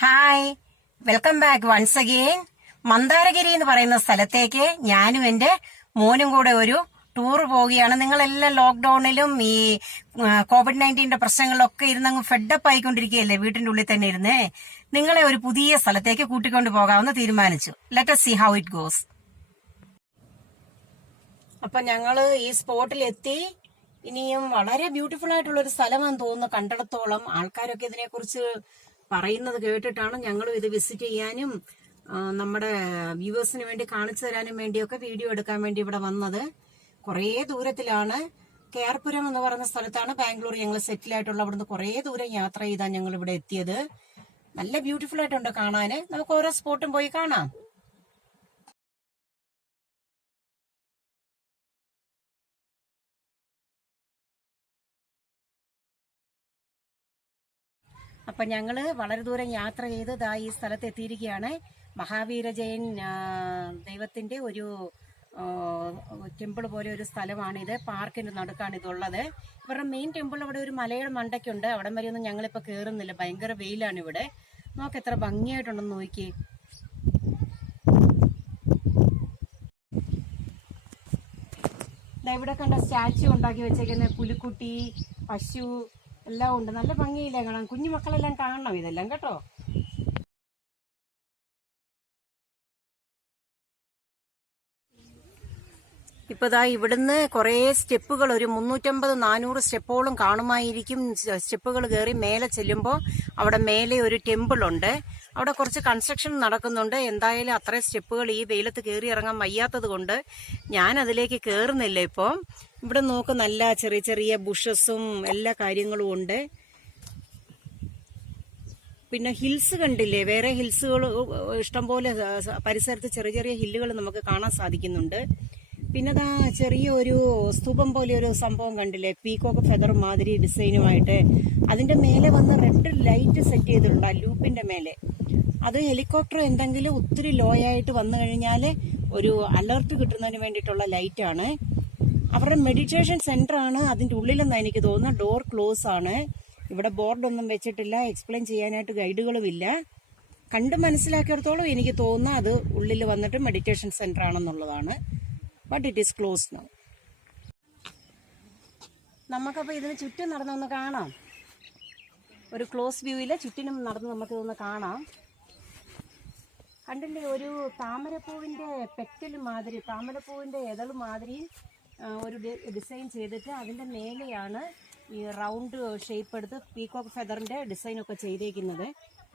Hi, welcome back once again. Mandaragiri എന്ന് പറയുന്ന സ്ഥലത്തേക്ക് ഞാനും എന്റെ മോനും കൂടെ ഒരു ടൂർ പോവുകയാണ്. നിങ്ങളെല്ലാം ലോക്ക്ഡൌണിലും ഈ COVID-19 പ്രശ്നങ്ങളിലൊക്കെ ഇരുന്നങ്ങ് ഫെഡപ്പ് ആയിക്കൊണ്ടിരിക്കുകയല്ലേ, വീട്ടിന്റെ ഉള്ളിൽ തന്നെ ഇരുന്നേ. നിങ്ങളെ ഒരു പുതിയ സ്ഥലത്തേക്ക് കൂട്ടിക്കൊണ്ട് പോകാമെന്ന് തീരുമാനിച്ചു. Let us see how it goes. അപ്പൊ ഞങ്ങള് ഈ സ്പോട്ടിൽ എത്തി. ഇനിയും വളരെ ബ്യൂട്ടിഫുൾ ആയിട്ടുള്ള ഒരു സ്ഥലമാണെന്ന് തോന്നുന്നു. കണ്ടിടത്തോളം ആൾക്കാരൊക്കെ ഇതിനെക്കുറിച്ച് പറയുന്നത് കേട്ടിട്ടാണ് ഞങ്ങളും ഇത് വിസിറ്റ് ചെയ്യാനും നമ്മുടെ വ്യൂവേഴ്സിന് വേണ്ടി കാണിച്ചു തരാനും വേണ്ടിയൊക്കെ വീഡിയോ എടുക്കാൻ വേണ്ടി ഇവിടെ വന്നത്. കുറേ ദൂരത്തിലാണ്. കേർപുരം എന്ന് പറയുന്ന സ്ഥലത്താണ് ബാംഗ്ലൂർ ഞങ്ങൾ സെറ്റിൽ ആയിട്ടുള്ള. അവിടുന്ന് കുറേ ദൂരം യാത്ര ചെയ്താണ് ഞങ്ങൾ ഇവിടെ എത്തിയത്. നല്ല ബ്യൂട്ടിഫുൾ ആയിട്ടുണ്ട് കാണാന്. നമുക്ക് ഓരോ സ്പോട്ടും പോയി കാണാം. അപ്പൊ ഞങ്ങള് വളരെ ദൂരം യാത്ര ചെയ്ത് ഈ സ്ഥലത്ത് എത്തിയിരിക്കുകയാണ്. മഹാവീര ജയൻ ദൈവത്തിന്റെ ഒരു ടെമ്പിൾ പോലെ ഒരു സ്ഥലമാണിത്. പാർക്കിന്റെ നടുക്കാണ് ഇതുള്ളത്. ഇവരുടെ മെയിൻ ടെമ്പിൾ അവിടെ ഒരു മലയുടെ മണ്ടയ്ക്കുണ്ട്. അവിടം വരെയൊന്നും ഞങ്ങളിപ്പോ കേറുന്നില്ല, ഭയങ്കര വെയിലാണ് ഇവിടെ. നോക്ക് എത്ര ഭംഗിയായിട്ടുണ്ടെന്ന് നോക്കി. ഇവിടെ കണ്ട സ്റ്റാച്ചു ഉണ്ടാക്കി വെച്ചേക്കുന്ന പുലിക്കുട്ടി, പശു എല്ലാം ഉണ്ട്. നല്ല ഭംഗിയില്ലേ കാണാൻ. കുഞ്ഞു മക്കളെല്ലാം കാണണം ഇതെല്ലാം കേട്ടോ. ഇപ്പൊ ഇവിടുന്ന് കുറെ സ്റ്റെപ്പുകൾ, ഒരു 350-400 സ്റ്റെപ്പോളം കാണുമായിരിക്കും. സ്റ്റെപ്പുകൾ കയറി മേലെ ചെല്ലുമ്പോൾ അവിടെ മേലെ ഒരു ടെമ്പിൾ ഉണ്ട്. അവിടെ കുറച്ച് കൺസ്ട്രക്ഷൻ നടക്കുന്നുണ്ട്. എന്തായാലും അത്രയും സ്റ്റെപ്പുകൾ ഈ വെയിലത്ത് കയറി ഇറങ്ങാൻ വയ്യാത്തത് കൊണ്ട് ഞാൻ അതിലേക്ക് കയറുന്നില്ല. ഇപ്പോൾ ഇവിടെ നോക്ക്, നല്ല ചെറിയ ചെറിയ ബുഷസും എല്ലാ കാര്യങ്ങളും ഉണ്ട്. പിന്നെ ഹിൽസ് കണ്ടില്ലേ, വേറെ ഹിൽസുകൾ ഇഷ്ടംപോലെ പരിസരത്ത് ചെറിയ ചെറിയ ഹില്ലുകൾ നമുക്ക് കാണാൻ സാധിക്കുന്നുണ്ട്. പിന്നെ ചെറിയ ഒരു സ്തൂപം പോലെ ഒരു സംഭവം കണ്ടില്ലേ, പീക്കോക്ക് ഫെദർ മാതിരി ഡിസൈനുമായിട്ട്. അതിന്റെ മേലെ വന്ന് റെഡ് ലൈറ്റ് സെറ്റ് ചെയ്തിട്ടുണ്ട് ആ ലൂപ്പിന്റെ മേലെ. അത് ഹെലികോപ്റ്റർ എന്തെങ്കിലും ഒത്തിരി ലോ ആയിട്ട് വന്നു കഴിഞ്ഞാൽ ഒരു അലർട്ട് കിട്ടുന്നതിന് വേണ്ടിയിട്ടുള്ള ലൈറ്റാണ്. അവരുടെ മെഡിറ്റേഷൻ സെന്റർ ആണ് അതിന്റെ ഉള്ളിലെന്ന് എനിക്ക് തോന്നുന്നു. ഡോർ ക്ലോസ് ആണ്. ഇവിടെ ബോർഡൊന്നും വെച്ചിട്ടില്ല, എക്സ്പ്ലെയിൻ ചെയ്യാനായിട്ട് ഗൈഡുകളും ഇല്ല. കണ്ട് മനസ്സിലാക്കിയിടത്തോളം എനിക്ക് തോന്നുന്നു അത് ഉള്ളിൽ വന്നിട്ട് മെഡിറ്റേഷൻ സെന്റർ ആണെന്നുള്ളതാണ്. But it is close now. നമുക്കപ്പോൾ ഇതിന് ചുറ്റും നടന്നൊന്ന് കാണാം. ഒരു ക്ലോസ് വ്യൂവില് ചുറ്റിനും നടന്ന് നമുക്ക് ഇതൊന്ന് കാണാം. കണ്ടില്ലേ, ഒരു താമരപ്പൂവിന്റെ പെറ്റൽ മാതിരി, താമരപ്പൂവിന്റെ ഇതൾ മാതിരി ഒരു ഡിസൈൻ ചെയ്തിട്ട് അതിന്റെ മേലെയാണ് ഈ റൗണ്ട് ഷേപ്പ് എടുത്ത് പീകോക്ക് ഫെദറിന്റെ ഡിസൈനൊക്കെ ചെയ്തേക്കുന്നത്.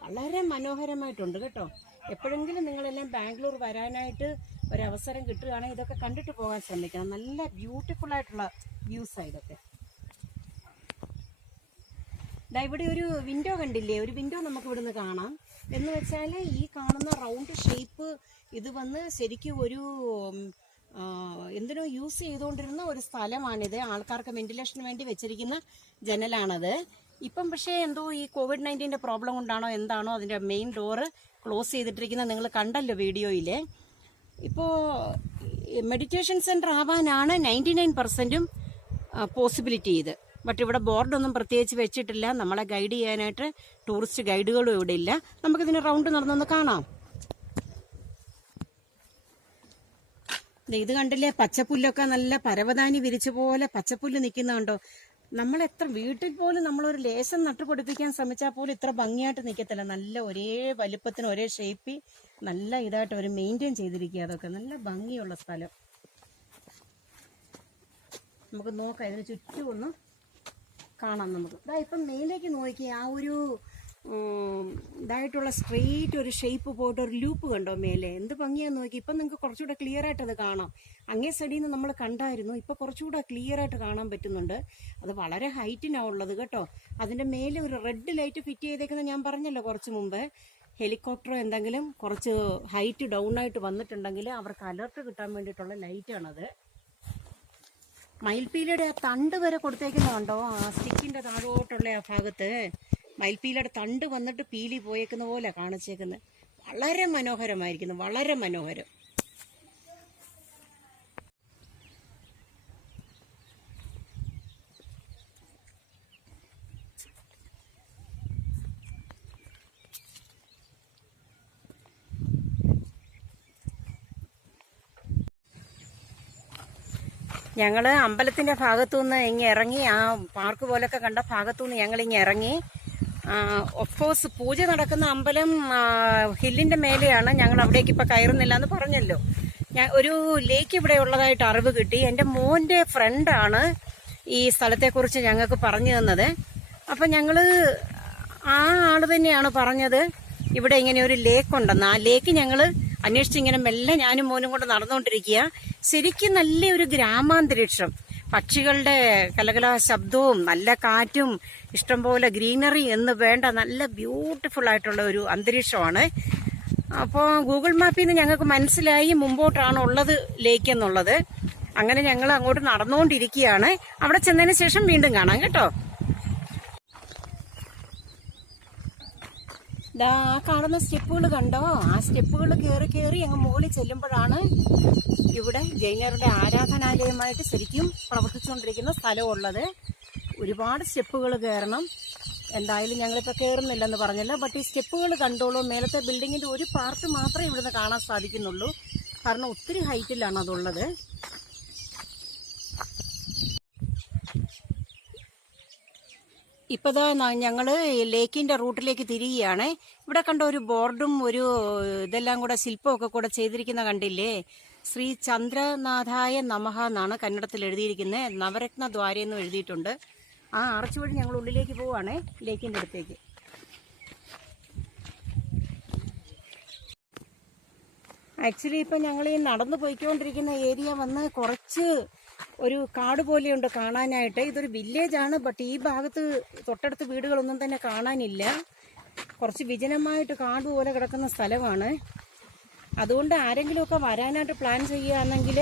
വളരെ മനോഹരമായിട്ടുണ്ട് കേട്ടോ. എപ്പോഴെങ്കിലും നിങ്ങളെല്ലാം ബാംഗ്ലൂർ വരാനായിട്ട് ഒരവസരം കിട്ടുകയാണെങ്കിൽ ഇതൊക്കെ കണ്ടിട്ട് പോകാൻ ശ്രമിക്കണം. നല്ല ബ്യൂട്ടിഫുൾ ആയിട്ടുള്ള വ്യൂസാണ് ഇതൊക്കെ. ഇവിടെ ഒരു വിൻഡോ കണ്ടില്ലേ, ഒരു വിൻഡോ നമുക്ക് ഇവിടുന്ന് കാണാം. എന്ന് വെച്ചാൽ ഈ കാണുന്ന റൗണ്ട് ഷേപ്പ് ഇത് വന്ന് ശരിക്കും ഒരു എന്തിനോ യൂസ് ചെയ്തുകൊണ്ടിരുന്ന ഒരു സ്ഥലമാണിത്. ആൾക്കാർക്ക് വെന്റിലേഷന് വേണ്ടി വെച്ചിരിക്കുന്ന ജനലാണത്. ഇപ്പം പക്ഷേ എന്തോ ഈ COVID-19 പ്രോബ്ലം കൊണ്ടാണോ എന്താണോ അതിന്റെ മെയിൻ ഡോറ് ക്ലോസ് ചെയ്തിട്ടിരിക്കുന്നത്. നിങ്ങൾ കണ്ടല്ലോ വീഡിയോയില്. ഇപ്പോൾ മെഡിറ്റേഷൻ സെന്റർ ആവാനാണ് 99% പോസിബിലിറ്റി ഇത്. ബട്ട് ഇവിടെ ബോർഡൊന്നും പ്രത്യേകിച്ച് വെച്ചിട്ടില്ല. നമ്മളെ ഗൈഡ് ചെയ്യാനായിട്ട് ടൂറിസ്റ്റ് ഗൈഡുകളും ഇവിടെ ഇല്ല. നമുക്കിതിന് റൗണ്ട് നടന്നൊന്ന് കാണാം. ഇത് കണ്ടില്ലേ, പച്ചപ്പുല്ലൊക്കെ നല്ല പരവതാനി വിരിച്ച പോലെ പച്ചപ്പുല്ല് നിൽക്കുന്നുണ്ടോ. നമ്മൾ എത്ര വീട്ടിൽ പോലും നമ്മളൊരു ലേശം നട്ടുപിടിപ്പിക്കാൻ ശ്രമിച്ചാൽ പോലും ഇത്ര ഭംഗിയായിട്ട് നിൽക്കത്തില്ല. നല്ല ഒരേ വലിപ്പത്തിന് ഒരേ ഷേപ്പിൽ നല്ല ഇതായിട്ട് അവർ മെയിൻറ്റെയിൻ ചെയ്തിരിക്കുക. അതൊക്കെ നല്ല ഭംഗിയുള്ള സ്ഥലം. നമുക്ക് നോക്കാം, ഇതിന് ചുറ്റും ഒന്ന് കാണാം നമുക്ക്. ഇപ്പം മേലേക്ക് നോക്കി ആ ഒരു ഇതായിട്ടുള്ള സ്ട്രെയിറ്റ് ഒരു ഷേപ്പ് പോയിട്ട് ഒരു ലൂപ്പ് കണ്ടോ മേലെ, എന്ത് ഭംഗിയാന്ന് നോക്കി. ഇപ്പം നിങ്ങൾക്ക് കുറച്ചുകൂടെ ക്ലിയർ ആയിട്ട് അത് കാണാം. അങ്ങേ സൈഡിൽ നിന്ന് നമ്മൾ കണ്ടായിരുന്നു, ഇപ്പൊ കുറച്ചുകൂടെ ക്ലിയർ ആയിട്ട് കാണാൻ പറ്റുന്നുണ്ട്. അത് വളരെ ഹൈറ്റിനാണ് ഉള്ളത് കേട്ടോ. അതിന്റെ മേലെ ഒരു റെഡ് ലൈറ്റ് ഫിറ്റ് ചെയ്തേക്കുന്നത് ഞാൻ പറഞ്ഞല്ലോ കുറച്ച് മുമ്പ്. ഹെലികോപ്റ്ററോ എന്തെങ്കിലും കുറച്ച് ഹൈറ്റ് ഡൗൺ ആയിട്ട് വന്നിട്ടുണ്ടെങ്കിൽ അവർക്ക് അലർട്ട് കിട്ടാൻ വേണ്ടിയിട്ടുള്ള ലൈറ്റാണത്. മയിൽപ്പീലയുടെ ആ തണ്ട് വരെ കൊടുത്തേക്കുന്നുണ്ടോ, ആ സ്റ്റിക്കിന്റെ താഴോട്ടുള്ള ആ ഭാഗത്ത് മയിൽപ്പീലയുടെ തണ്ട് വന്നിട്ട് പീലി പോയേക്കുന്ന പോലെ കാണിച്ചേക്കുന്നത്. വളരെ മനോഹരമായിരിക്കുന്നു, വളരെ മനോഹരം. ഞങ്ങള് അമ്പലത്തിന്റെ ഭാഗത്തുനിന്ന് ഇങ്ങ് ഇറങ്ങി, ആ പാർക്ക് പോലൊക്കെ കണ്ട ഭാഗത്തുനിന്ന് ഞങ്ങൾ ഇങ്ങ് ഇറങ്ങി. ഓഫ്കോഴ്സ് പൂജ നടക്കുന്ന അമ്പലം ഹില്ലിന്റെ മേലെയാണ്. ഞങ്ങൾ അവിടേക്ക് ഇപ്പൊ കയറുന്നില്ല എന്ന് പറഞ്ഞല്ലോ. ഒരു ലേക്ക് ഇവിടെ ഉള്ളതായിട്ട് അറിവ് കിട്ടി. എന്റെ മോന്റെ ഫ്രണ്ടാണ് ഈ സ്ഥലത്തെക്കുറിച്ച് ഞങ്ങൾക്ക് പറഞ്ഞു തന്നത്. അപ്പൊ ഞങ്ങള് ആ ആള് തന്നെയാണ് പറഞ്ഞത് ഇവിടെ ഇങ്ങനെ ഒരു ലേക്ക് ഉണ്ടെന്ന്. ആ ലേക്ക് ഞങ്ങള് അന്വേഷിച്ച് ഇങ്ങനെ മെല്ലെ ഞാനും മോനും കൊണ്ട് നടന്നുകൊണ്ടിരിക്കുക. ശരിക്കും നല്ലൊരു ഗ്രാമാന്തരീക്ഷം, പക്ഷികളുടെ കലകലാ ശബ്ദവും നല്ല കാറ്റും ഇഷ്ടംപോലെ ഗ്രീനറി എന്ന് വേണ്ട നല്ല ബ്യൂട്ടിഫുൾ ആയിട്ടുള്ള ഒരു അന്തരീക്ഷമാണ്. അപ്പോൾ ഗൂഗിൾ മാപ്പിൽ നിന്ന് ഞങ്ങൾക്ക് മനസ്സിലായി മുമ്പോട്ടാണ് ഉള്ളത് ലേക്ക് എന്നുള്ളത്. അങ്ങനെ ഞങ്ങൾ അങ്ങോട്ട് നടന്നുകൊണ്ടിരിക്കുകയാണ്. അവിടെ ചെന്നതിന് ശേഷം വീണ്ടും കാണാം കേട്ടോ. ആ കാണുന്ന സ്റ്റെപ്പുകൾ കണ്ടോ? ആ സ്റ്റെപ്പുകൾ കയറി കയറി അങ്ങ് മുകളിൽ ചെല്ലുമ്പോഴാണ് ഇവിടെ ജൈനരുടെ ആരാധനാലയമായിട്ട് ശരിക്കും പ്രവർത്തിച്ചുകൊണ്ടിരിക്കുന്ന സ്ഥലമുള്ളത്. ഒരുപാട് സ്റ്റെപ്പുകൾ കയറണം. എന്തായാലും ഞങ്ങളിപ്പോൾ കയറുന്നില്ലെന്ന് പറഞ്ഞല്ലോ. ബട്ട് ഈ സ്റ്റെപ്പുകൾ കണ്ടോളൂ. മേലത്തെ ബിൽഡിങ്ങിന്റെ ഒരു പാർട്ട് മാത്രമേ ഇവിടുന്ന് കാണാൻ സാധിക്കുന്നുള്ളൂ. കാരണം ഒത്തിരി ഹൈറ്റിലാണ് അതുള്ളത്. ഇപ്പതാ ഞങ്ങള് ലേക്കിന്റെ റൂട്ടിലേക്ക് തിരികെയാണ്. ഇവിടെ കണ്ട ഒരു ബോർഡും ഒരു ഇതെല്ലാം കൂടെ ശില്പമൊക്കെ കൂടെ ചെയ്തിരിക്കുന്ന കണ്ടില്ലേ? ശ്രീ ചന്ദ്രനാഥായ നമഃ എന്നാണ് കന്നഡത്തിൽ എഴുതിയിരിക്കുന്നത്. നവരത്ന ദ്വാരെന്നും എഴുതിയിട്ടുണ്ട്. ആ ആർച്ച് വഴി ഞങ്ങൾ ഉള്ളിലേക്ക് പോവാണേ, ലേക്കിന്റെ അടുത്തേക്ക്. ആക്ച്വലി ഇപ്പൊ ഞങ്ങൾ ഈ നടന്നു പോയിക്കൊണ്ടിരിക്കുന്ന ഏരിയ വന്ന് കുറച്ച് ഒരു കാട് പോലെയുണ്ട് കാണാനായിട്ട്. ഇതൊരു വില്ലേജ് ആണ്. ബട്ട് ഈ ഭാഗത്ത് തൊട്ടടുത്ത് വീടുകളൊന്നും തന്നെ കാണാനില്ല. കുറച്ച് വിജനമായിട്ട് കാട് പോലെ കിടക്കുന്ന സ്ഥലമാണ്. അതുകൊണ്ട് ആരെങ്കിലുമൊക്കെ വരാനായിട്ട് പ്ലാൻ ചെയ്യുകയാണെങ്കിൽ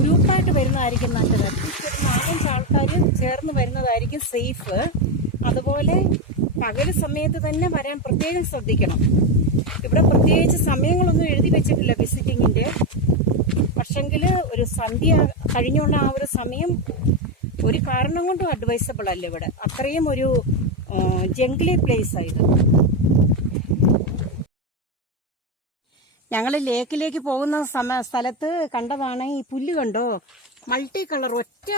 ഗ്രൂപ്പായിട്ട് വരുന്നതായിരിക്കും നല്ലത്. അറ്റ്ലീസ്റ്റ് ഒരു 4-5 ആൾക്കാർ ചേർന്ന് വരുന്നതായിരിക്കും സേഫ്. അതുപോലെ പകല് സമയത്ത് തന്നെ വരാൻ പ്രത്യേകം ശ്രദ്ധിക്കണം. ഇവിടെ പ്രത്യേകിച്ച് സമയങ്ങളൊന്നും എഴുതി വെച്ചിട്ടില്ല വിസിറ്റിങ്ങിന്റെ. പക്ഷെങ്കിൽ ഒരു സന്ധ്യ കഴിഞ്ഞുള്ള ആ ഒരു സമയം ഒരു കാരണം കൊണ്ടും അഡ്വൈസബിൾ അല്ല. ഇവിടെ അത്രയും ഒരു ജംഗ്ലി പ്ലേസ് ആയത്. ഞങ്ങൾ ലേക്കിലേക്ക് പോകുന്ന സ്ഥലത്ത് കണ്ടതാണ് ഈ പുല്ല് കണ്ടോ? മൾട്ടി കളർ, ഒറ്റ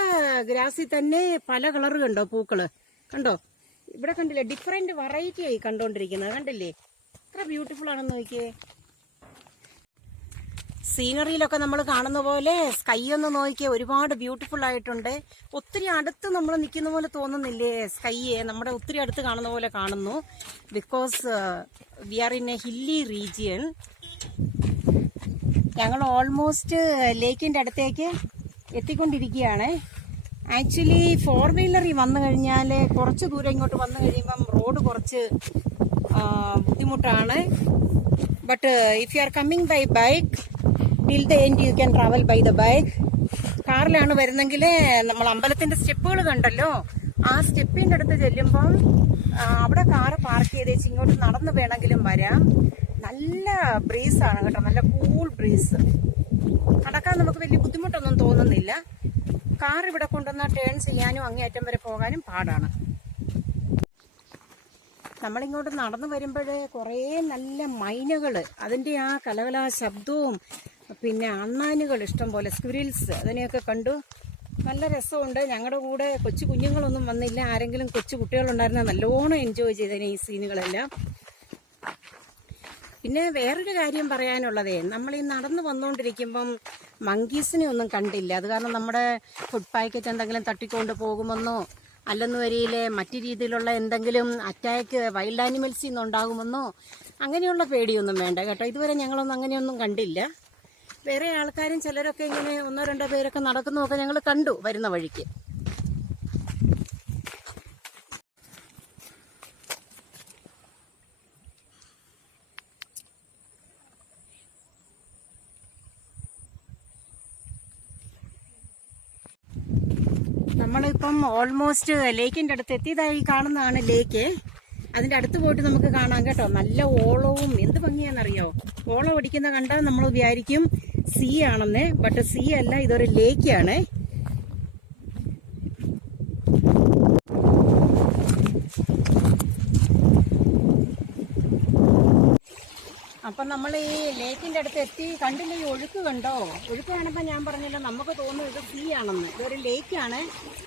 ഗ്രാസിൽ തന്നെ പല കളർ കണ്ടോ? പൂക്കള് കണ്ടോ? ഇവിടെ കണ്ടില്ലേ? ഡിഫറെന്റ് വെറൈറ്റി ആയി കണ്ടോണ്ടിരിക്കുന്നത് കണ്ടില്ലേ? എത്ര ബ്യൂട്ടിഫുൾ ആണെന്ന് നോക്കിയേ. സീനറിയിലൊക്കെ നമ്മൾ കാണുന്ന പോലെ സ്കൈ ഒന്ന് നോക്കിയേ, ഒരുപാട് ബ്യൂട്ടിഫുൾ ആയിട്ടുണ്ട്. ഒത്തിരി അടുത്ത് നമ്മൾ നിൽക്കുന്ന പോലെ തോന്നുന്നില്ലേ സ്കൈയെ? നമ്മുടെ ഒത്തിരി അടുത്ത് കാണുന്ന പോലെ കാണുന്നു. Because we are in A hilly region. ഞങ്ങൾ ഓൾമോസ്റ്റ് ലേക്കിന്റെ അടുത്തേക്ക് എത്തിക്കൊണ്ടിരിക്കുകയാണ്. ആക്ച്വലി 4 വീലറിൽ വന്നു കഴിഞ്ഞാൽ കുറച്ച് ദൂരം ഇങ്ങോട്ട് വന്നു കഴിയുമ്പം റോഡ് കുറച്ച് ബുദ്ധിമുട്ടാണ്. But if you are coming by bike till the end you can travel by the bike. കാറിലാണ് വരുന്നെങ്കിൽ നമ്മൾ അമ്പലത്തിന്റെ സ്റ്റെപ്പുകൾ കണ്ടല്ലോ, ആ സ്റ്റെപ്പിന്റെ അടുത്ത് ചെല്ലുമ്പം അവിടെ കാറ് പാർക്ക് ചെയ്തേച്ച് ഇങ്ങോട്ട് നടന്നു വേണമെങ്കിലും വരാം. നല്ല ബ്രീസാണ് കേട്ടോ, നല്ല കൂൾ ബ്രീസ്. നടക്കാൻ നമുക്ക് വലിയ ബുദ്ധിമുട്ടൊന്നും തോന്നുന്നില്ല. കാർ ഇവിടെ കൊണ്ടുവന്നാൽ ടേൺ ചെയ്യാനും അങ്ങേയറ്റം വരെ പോകാനും പാടാണ്. നമ്മളിങ്ങോട്ട് നടന്നു വരുമ്പോഴേ കുറേ നല്ല മൈനകൾ, അതിൻ്റെ ആ കലകലാ ശബ്ദവും പിന്നെ അണ്ണാനുകൾ ഇഷ്ടം പോലെ, സ്ക്വിരിൽസ്, അതിനെയൊക്കെ കണ്ടു. നല്ല രസമുണ്ട്. ഞങ്ങളുടെ കൂടെ കൊച്ചു കുഞ്ഞുങ്ങളൊന്നും വന്നില്ല. ആരെങ്കിലും കൊച്ചു കുട്ടികളുണ്ടായിരുന്നാൽ നല്ലോണം എൻജോയ് ചെയ്തേനെ ഈ സീനുകളെല്ലാം. പിന്നെ വേറൊരു കാര്യം പറയാനുള്ളതേ, നമ്മൾ ഈ നടന്നു വന്നുകൊണ്ടിരിക്കുമ്പം മങ്കീസിനെ ഒന്നും കണ്ടില്ല. അത് കാരണം നമ്മുടെ ഫുഡ് പാക്കറ്റ് എന്തെങ്കിലും തട്ടിക്കൊണ്ട് പോകുമെന്നോ അല്ലെന്ന് വരിയിലെ മറ്റു രീതിയിലുള്ള എന്തെങ്കിലും അറ്റാക്ക് വൈൽഡ് ആനിമൽസിൽ നിന്നുണ്ടാകുമെന്നോ അങ്ങനെയുള്ള പേടിയൊന്നും വേണ്ട കേട്ടോ. ഇതുവരെ ഞങ്ങളൊന്നും അങ്ങനെയൊന്നും കണ്ടില്ല. വേറെ ആൾക്കാരും ചിലരൊക്കെ ഇങ്ങനെ 1-2 പേരൊക്കെ നടക്കുന്നതൊക്കെ ഞങ്ങൾ കണ്ടു വരുന്ന വഴിക്ക്. നമ്മളിപ്പം ഓൾമോസ്റ്റ് ലേക്കിന്റെ അടുത്ത് എത്തിയതായി കാണുന്നതാണ് ലേക്ക്. അതിന്റെ അടുത്ത് പോയിട്ട് നമുക്ക് കാണാം കേട്ടോ. നല്ല ഓളവും എന്ത് ഭംഗിയാണെന്നറിയോ? ഓളം അടിക്കുന്ന കണ്ടാൽ നമ്മൾ വിചാരിക്കും സീ ആണെന്ന്. ബട്ട് സീ അല്ല, ഇതൊരു ലേക്കാണ്. അപ്പൊ നമ്മൾ ഈ ലേക്കിന്റെ അടുത്ത് എത്തി. കണ്ടില്ലേ ഈ ഒഴുക്ക് കണ്ടോ? ഒഴുക്ക് കാണുമ്പോൾ ഞാൻ പറഞ്ഞല്ലോ നമുക്ക് തോന്നുന്നു ഇത് സീ ആണെന്ന്. ഇതൊരു ലേക്കാണ്.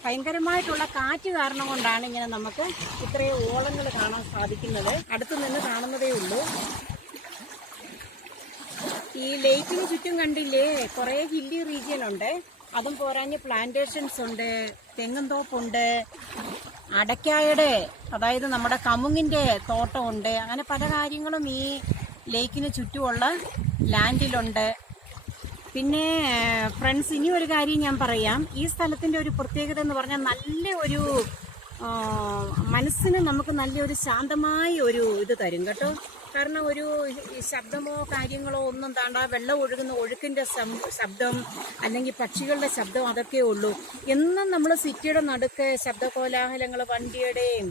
ഭയങ്കരമായിട്ടുള്ള കാറ്റ് കാരണം കൊണ്ടാണ് ഇങ്ങനെ നമുക്ക് ഇത്രയും ഓളങ്ങൾ കാണാൻ സാധിക്കുന്നത്. അടുത്ത് നിന്ന് കാണുന്നതേ ഉള്ളൂ. ഈ ലേക്കിന് ചുറ്റും കണ്ടില്ലേ കുറെ ഹില്ലി റീജിയൻ ഉണ്ട്. അതും പോരാഞ്ഞ് പ്ലാന്റേഷൻസ് ഉണ്ട്, തെങ്ങുംതോപ്പുണ്ട്, അടയ്ക്കായുടെ അതായത് നമ്മുടെ കമുങ്ങിന്റെ തോട്ടമുണ്ട്. അങ്ങനെ പല കാര്യങ്ങളും ഈ ലേക്കിന് ചുറ്റുമുള്ള ലാൻഡിലുണ്ട്. പിന്നെ ഫ്രണ്ട്സ്, ഇനി ഒരു കാര്യം ഞാൻ പറയാം. ഈ സ്ഥലത്തിന്റെ ഒരു പ്രത്യേകത എന്ന് പറഞ്ഞാൽ നല്ല ഒരു മനസ്സിന് നമുക്ക് നല്ലൊരു ശാന്തമായ ഒരു ഇത് തരും കേട്ടോ. കാരണം ഒരു ശബ്ദമോ കാര്യങ്ങളോ ഒന്നും താണ്ട, വെള്ളം ഒഴുകുന്ന ഒഴുക്കിന്റെ ശബ്ദം അല്ലെങ്കിൽ പക്ഷികളുടെ ശബ്ദം അതൊക്കെ ഉള്ളൂ. എന്നും നമ്മൾ സിറ്റിയുടെ നടുക്ക് ശബ്ദകോലാഹലങ്ങൾ, വണ്ടിയുടെയും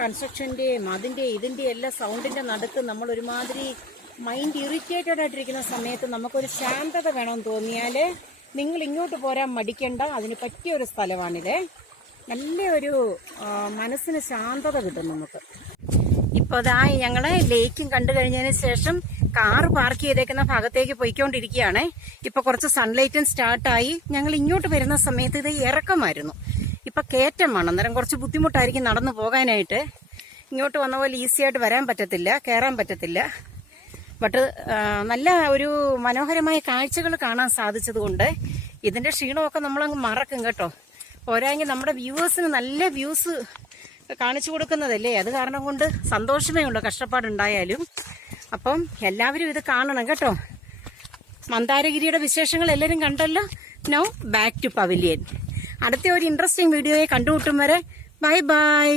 കൺസ്ട്രക്ഷന്റെയും ഇതിന്റെ എല്ലാ സൗണ്ടിന്റെ നടുക്ക് നമ്മൾ ഒരുമാതിരി മൈൻഡ് ഇറിറ്റേറ്റഡ് ആയിട്ടിരിക്കുന്ന സമയത്ത് നമുക്കൊരു ശാന്തത വേണമെന്ന് തോന്നിയാൽ നിങ്ങൾ ഇങ്ങോട്ട് പോരാൻ മടിക്കണ്ട. അതിന് പറ്റിയൊരു സ്ഥലമാണിത്. നല്ലൊരു മനസ്സിന് ശാന്തത കിട്ടും നമുക്ക്. ഇപ്പൊ അതാ ഞങ്ങള് ലേക്കും കണ്ടു കഴിഞ്ഞതിന് ശേഷം കാറ് പാർക്ക് ചെയ്തേക്കുന്ന ഭാഗത്തേക്ക് പോയിക്കൊണ്ടിരിക്കുകയാണ്. ഇപ്പൊ കുറച്ച് സൺലൈറ്റും സ്റ്റാർട്ടായി. ഞങ്ങൾ ഇങ്ങോട്ട് വരുന്ന സമയത്ത് ഇത് ഇറക്കമായിരുന്നു. ഇപ്പൊ കയറ്റമാണ്. അന്നേരം കുറച്ച് ബുദ്ധിമുട്ടായിരിക്കും നടന്നു പോകാനായിട്ട്. ഇങ്ങോട്ട് വന്ന പോലെ ഈസി ആയിട്ട് വരാൻ പറ്റത്തില്ല, കയറാൻ പറ്റത്തില്ല. ബട്ട് നല്ല ഒരു മനോഹരമായ കാഴ്ചകൾ കാണാൻ സാധിച്ചതുകൊണ്ട് ഇതിന്റെ ക്ഷീണമൊക്കെ നമ്മളങ്ങ് മറക്കും കേട്ടോ. പോരായെങ്കിൽ നമ്മുടെ വ്യൂവേഴ്സിന് നല്ല വ്യൂസ് കാണിച്ചു കൊടുക്കുന്നതല്ലേ, അത് കാരണം കൊണ്ട് സന്തോഷമേ ഉള്ളൂ കഷ്ടപ്പാടുണ്ടായാലും. അപ്പം എല്ലാവരും ഇത് കാണണം കേട്ടോ. മന്ദാരഗിരിയുടെ വിശേഷങ്ങൾ എല്ലാവരും കണ്ടല്ലോ. Now back to pavilion. അടുത്ത ഒരു ഇൻട്രസ്റ്റിംഗ് വീഡിയോയെ കണ്ടുമുട്ടും വരെ ബൈ ബൈ.